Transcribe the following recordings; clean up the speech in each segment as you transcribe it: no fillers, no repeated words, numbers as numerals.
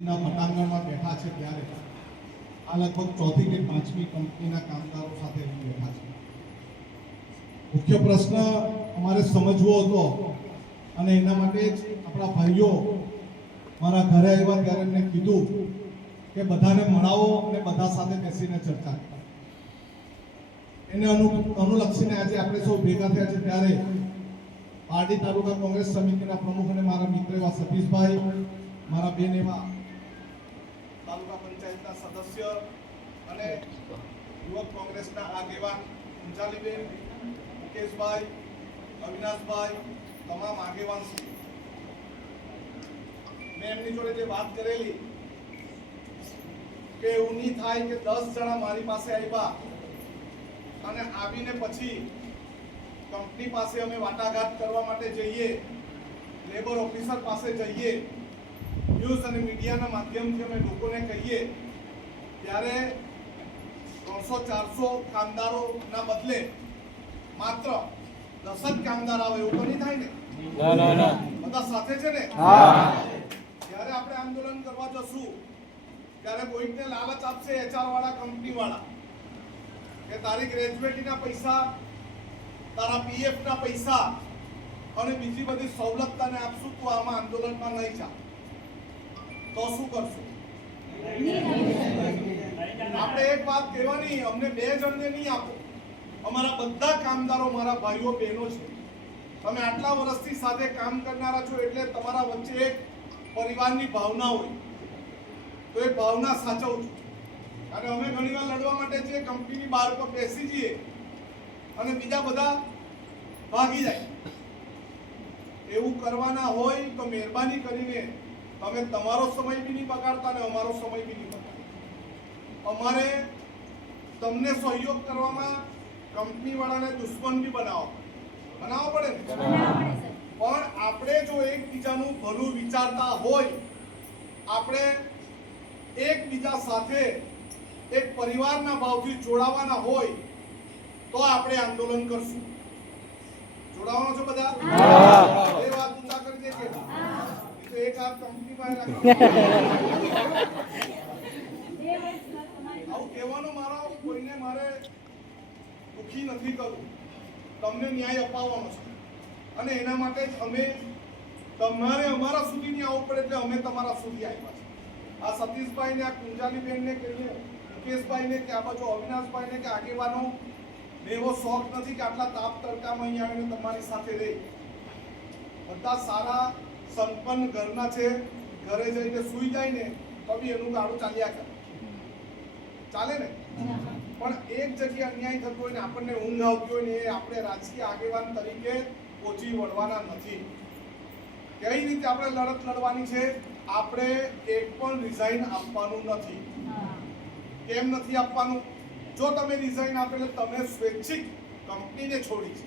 પટાંગણમાં બેઠા છે ત્યારે આ લગભગ ચોથી કે પાંચમી કંપનીના કામદારો સાથે બેઠા છે. મુખ્ય પ્રશ્ન અમારે સમજવો હતો અને એના માટે જ આપણા ભાઈઓ મારા ઘરે આવ્યા ત્યારે એમને કીધું કે બધાને મળાવો અને બધા સાથે બેસીને ચર્ચા કરો. એને અનુલક્ષીને આજે આપણે સૌ ભેગા થયા છે ત્યારે પારડી તાલુકા કોંગ્રેસ સમિતિના પ્રમુખ અને મારા મિત્ર એવા સતીશભાઈ, મારા બેન એવા તાલુકા પંચાયતના સદસ્ય અને યુવક કોંગ્રેસના આગેવાન અંજાલીબેન, મુકેશભાઈ, અવિનાશભાઈ, તમામ આગેવાન મેં એમની જોડે જે વાત કરેલી કે એવું નહીં થાય કે 10 જણા મારી પાસે આવ્યા અને આવીને પછી કંપની પાસે અમે વાટાઘાટ કરવા માટે જઈએ, લેબર ઓફિસર પાસે જઈએ, ન્યૂઝ અને મીડિયાના માધ્યમથી અમે લોકોને કહીએ ત્યારે 300-400 કામદારોના બદલે માત્ર 10 જ કામદાર આવે એવું તો નહીં થાય ને? ના. બધા સાથે છે ને? જ્યારે આપણે આંદોલન કરવા જશું ત્યારે કોઈકને લાલચ આપશે એચઆર વાળા, કંપની વાળા કે તારી ગ્રેજ્યુએટીના પૈસા, તારા પીએફના પૈસા અને બીજી બધી સવલત તને આપશું, તું આમાં આંદોલનમાં નહીં જા, તો શું કરશું? આપણે એક વાત કહેવાની, અમને 2 જણને નહીં આપો, અમારા બધા કામદારો મારા ભાઈઓ બહેનો છે. તમે આટલા વર્ષથી સાથે કામ કરનારા છો એટલે તમારા વચ્ચે એક પરિવારની ભાવના હોય, તો એ ભાવના સાચવજો. અને અમે ઘણીવાર લડવા માટે જે કંપનીની બહાર પર બેસી જઈએ અને બીજા બધા ભાગી જાય, એવું કરવાના હોય તો મહેરબાની કરીને તમે તમારો સમય બી નહીં બગાડતા અને અમારો સમય બી નહીં બગાડતા. અમારે તમને સહયોગ કરવામાં કંપની વાળાને દુશ્મન બી બનાવવો પડે ને? પણ આપણે જો એકબીજાનું ભલું વિચારતા હોય, આપણે એકબીજા સાથે એક પરિવારના ભાવથી જોડાવાના હોય તો આપણે આંદોલન કરશું. જોડાવાનો છો બધા? એ વાત ઊંચા કરી દે કે એક આ કંપની પાસે આવું કહેવાનો કોઈને મારે દુખી નથી કરવું, તમને ન્યાય અપાવવાનો છે અને એના માટે જ અમે તમારે અમારા સુધી નહીં આવવું પડે એટલે અમે તમારા સુધી આવ્યા છે. આ સતીશભાઈ ને, આ કુંજાલીબેન ને, કે મુકેશભાઈ ને, કે આ બાજુ અવિનાશભાઈ ને, કે આગેવાનો એવો શોખ નથી કે આટલા તાપ તડકામાં અહીં આવીને તમારી સાથે રહી. બધા સારા સંપન્ન ઘરના છે, ઘરે જઈને સૂઈ જાય ને તો બી એનું ગાડું ચાલ્યા કરે, ચાલે ને? પણ એક જગ્યાએ અન્યાય થતો હોય ને આપણને ઊંઘ આવતી હોય ને એ આપણે રાજકીય આગેવાન તરીકે પહોંચી વળવાના નથી. કઈ રીતે આપણે લડત લડવાની છે? આપણે એક પણ રિઝાઇન આપવાનું નથી. કેમ નથી આપવાનું? જો તમે રિઝાઇન આપે એટલે તમે સ્વૈચ્છિક કંપનીને છોડી છે.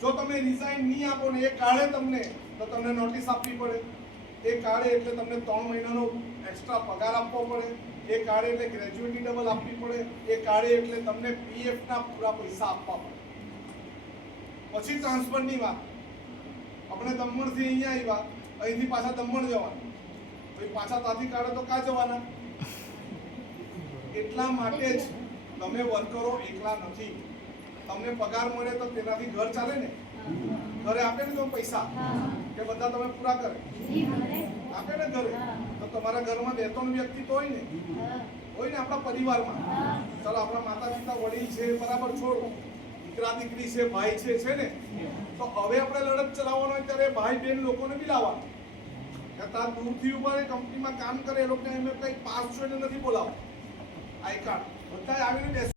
જો તમે રિઝાઇન નહીં આપો ને એ કાળે તમને નોટિસ આપવી પડે, એ કાળે એટલે તમને 3 મહિનાનો એક્સ્ટ્રા પગાર આપવો પડે, એ કાળે એટલે ગ્રેજ્યુએટી ડબલ આપવી પડે, એ કાળે એટલે તમને પીએફના પૂરા પૈસા આપવા પડે. પછી ટ્રાન્સફરની વાત, આપણે દમણથી અહીંયા આવ્યા, અહીંથી પાછા દમણ જવાનું, પછી પાછા ત્યાંથી કાઢે તો ક્યાં જવાના? એટલા માટે જ તમે વર્કરો એકલા નથી. તમને પગાર મળે તો તેનાથી ઘર ચાલે ને? ઘરે આપે ને તો પૈસા કે બધા તમે પૂરા કરે? આપે ને ઘરે? તો તમારા ઘરમાં 2-3 વ્યક્તિ તો હોય ને આપણા પરિવારમાં. ચાલો આપણા માતા પિતા, વડીલ છે, બરાબર, છોડો, દીકરા દીકરી છે, ભાઈ છે ને? તો હવે આપણે લડત ચલાવવાનો હોય ત્યારે ભાઈ બહેન લોકોને બી લાવવાનું. ત્યાં દૂરથી ઉભા કંપનીમાં કામ કરે એ લોકોને એમ કઈ પાસ જોઈને નથી બોલાવો, આઈ કાર્ડ બધા આવીને